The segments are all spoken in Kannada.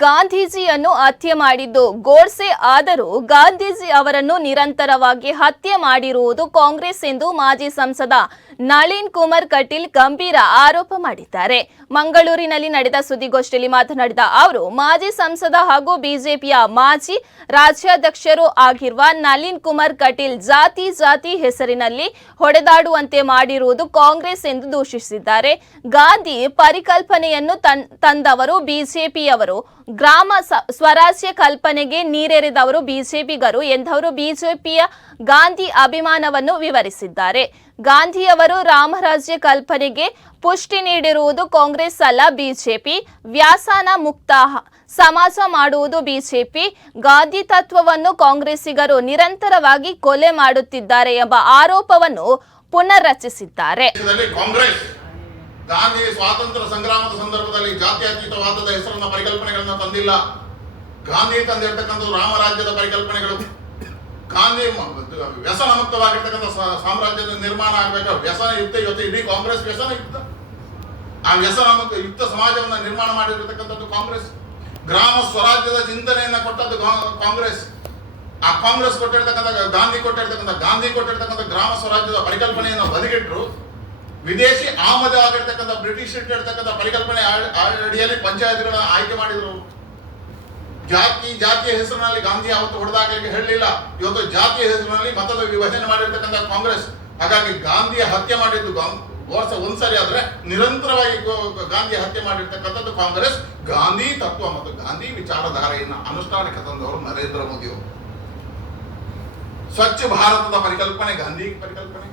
ಗಾಂಧೀಜಿಯನ್ನು ಹತ್ಯೆ ಮಾಡಿದ್ದು. ಗೋಡ್ಸೆ ಆದರೂ ಗಾಂಧೀಜಿ ಅವರನ್ನು ನಿರಂತರವಾಗಿ ಹತ್ಯೆ ಮಾಡಿರುವುದು ಕಾಂಗ್ರೆಸ್ ಎಂದು ಮಾಜಿ ಸಂಸದ ನಳಿನ್ ಕುಮಾರ್ ಕಟೀಲ್ ಗಂಭೀರ ಆರೋಪ ಮಾಡಿದ್ದಾರೆ. ಮಂಗಳೂರಿನಲ್ಲಿ ನಡೆದ ಸುದ್ದಿಗೋಷ್ಠಿಯಲ್ಲಿ ಮಾತನಾಡಿದ ಅವರು, ಮಾಜಿ ಸಂಸದ ಹಾಗೂ ಬಿಜೆಪಿಯ ಮಾಜಿ ರಾಜ್ಯಾಧ್ಯಕ್ಷರು ಆಗಿರುವ ನಳಿನ್ ಕುಮಾರ್ ಕಟೀಲ್ ಜಾತಿ ಜಾತಿ ಹೆಸರಿನಲ್ಲಿ ಹೊಡೆದಾಡುವಂತೆ ಮಾಡಿರುವುದು ಕಾಂಗ್ರೆಸ್ ಎಂದು ದೂಷಿಸಿದ್ದಾರೆ. ಗಾಂಧಿ ಪರಿಕಲ್ಪನೆಯನ್ನು ತಂದವರು ಬಿಜೆಪಿಯವರು ಗ್ರಾಮ ಸ್ವರಾಜ್ಯ ಕಲ್ಪನೆಗೆ ನೀರೆರೆದವರು ಬಿಜೆಪಿಗರು ಎಂದವರು ಬಿಜೆಪಿಯ ಗಾಂಧಿ ಅಭಿಮಾನವನ್ನು ವಿವರಿಸಿದ್ದಾರೆ. ಗಾಂಧಿಯವರು ರಾಮರಾಜ್ಯ ಕಲ್ಪನೆಗೆ ಪುಷ್ಟಿ ನೀಡಿರುವುದು ಕಾಂಗ್ರೆಸ್ ಅಲ್ಲ, ಬಿಜೆಪಿ. ವ್ಯಾಸನ ಮುಕ್ತ ಸಮಾಜ ಮಾಡುವುದು ಬಿಜೆಪಿ. ಗಾಂಧಿ ತತ್ವವನ್ನು ಕಾಂಗ್ರೆಸ್ಸಿಗರು ನಿರಂತರವಾಗಿ ಕೊಲೆ ಮಾಡುತ್ತಿದ್ದಾರೆ ಎಂಬ ಆರೋಪವನ್ನು ಪುನರ್ರಚಿಸಿದ್ದಾರೆ. ರಚಿಸಿದ್ದಾರೆ ಕಾಂಗ್ರೆಸ್ ಗಾಂಧಿ ಸ್ವಾತಂತ್ರ್ಯ ಸಂಗ್ರಾಮದ ಸಂದರ್ಭದಲ್ಲಿ ಜಾತ್ಯತೀತವಾದದ ಹೆಸರನ್ನ ಪರಿಕಲ್ಪನೆಗಳನ್ನ ತಂದಿಲ್ಲ. ಗಾಂಧಿ ತಂದಿರತಕ್ಕಂಥ ರಾಮರಾಜ್ಯದ ಪರಿಕಲ್ಪನೆಗಳು. ಗಾಂಧಿ ವ್ಯಸನ ಮುಕ್ತವಾಗಿರ್ತಕ್ಕಂಥ ಸಾಮ್ರಾಜ್ಯದ ನಿರ್ಮಾಣ ಆಗ್ಬೇಕು? ವ್ಯಸನ ಯುಕ್ತ ಇವತ್ತು ಇಡೀ ಕಾಂಗ್ರೆಸ್ ವ್ಯಸನ ಯುಕ್ತ ಆ ವ್ಯಸನ ಮುಕ್ತ ಯುಕ್ತ ಸಮಾಜವನ್ನ ನಿರ್ಮಾಣ ಮಾಡಿರತಕ್ಕಂಥದ್ದು ಕಾಂಗ್ರೆಸ್. ಗ್ರಾಮ ಸ್ವರಾಜ್ಯದ ಚಿಂತನೆಯನ್ನ ಕೊಟ್ಟದ್ದು ಕಾಂಗ್ರೆಸ್. ಆ ಕಾಂಗ್ರೆಸ್ ಕೊಟ್ಟಿರ್ತಕ್ಕಂಥ ಗಾಂಧಿ ಕೊಟ್ಟಿರ್ತಕ್ಕಂಥ ಗಾಂಧಿ ಕೊಟ್ಟಿರ್ತಕ್ಕಂಥ ಗ್ರಾಮ ಸ್ವರಾಜ್ಯದ ಪರಿಕಲ್ಪನೆಯನ್ನು ಬದಿಗಿಟ್ರು ವಿದೇಶಿ ಆಮದು ಆಗಿರ್ತಕ್ಕಂಥ ಬ್ರಿಟಿಷ್ ಇಟ್ಟಿರ್ತಕ್ಕಂಥ ಪರಿಕಲ್ಪನೆ ಅಡಿಯಲ್ಲಿ ಪಂಚಾಯತ್ಗಳನ್ನ ಆಯ್ಕೆ ಮಾಡಿದ್ರು. ಜಾತಿ, ಜಾತಿಯ ಹೆಸರಿನಲ್ಲಿ ಗಾಂಧಿ ಅವತ್ತು ಹೊಡೆದಾಗಲಿಕ್ಕೆ ಹೇಳಲಿಲ್ಲ. ಇವತ್ತು ಜಾತಿಯ ಹೆಸರಿನಲ್ಲಿ ಮತದ ವಿಭಜನೆ ಮಾಡಿರ್ತಕ್ಕಂಥ ಕಾಂಗ್ರೆಸ್. ಹಾಗಾಗಿ ಗಾಂಧಿಯ ಹತ್ಯೆ ಮಾಡಿದ್ದು ವರ್ಷ ಒಂದ್ಸರಿ ಆದ್ರೆ ನಿರಂತರವಾಗಿ ಗಾಂಧಿ ಹತ್ಯೆ ಮಾಡಿರ್ತಕ್ಕಂಥದ್ದು ಕಾಂಗ್ರೆಸ್. ಗಾಂಧಿ ತತ್ವ ಮತ್ತು ಗಾಂಧಿ ವಿಚಾರಧಾರೆಯನ್ನು ಅನುಷ್ಠಾನಕ್ಕೆ ತಂದವರು ನರೇಂದ್ರ ಮೋದಿ ಸ್ವಚ್ಛ ಭಾರತದ ಪರಿಕಲ್ಪನೆ, ಗಾಂಧಿ ಪರಿಕಲ್ಪನೆ.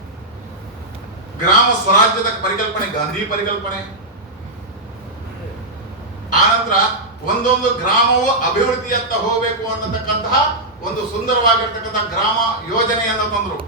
ಗ್ರಾಮ ಸ್ವರಾಜ್ಯದ ಪರಿಕಲ್ಪನೆ, ಗಾಂಧಿ ಪರಿಕಲ್ಪನೆ. ಆನಂತರ ಒಂದೊಂದು ಗ್ರಾಮವು ಅಭಿವೃದ್ಧಿಯತ್ತ ಹೋಗಬೇಕು ಅನ್ನತಕ್ಕಂತಹ ಒಂದು ಸುಂದರವಾಗಿರ್ತಕ್ಕಂತಹ ಗ್ರಾಮ ಯೋಜನೆಯನ್ನು ತಂದರು.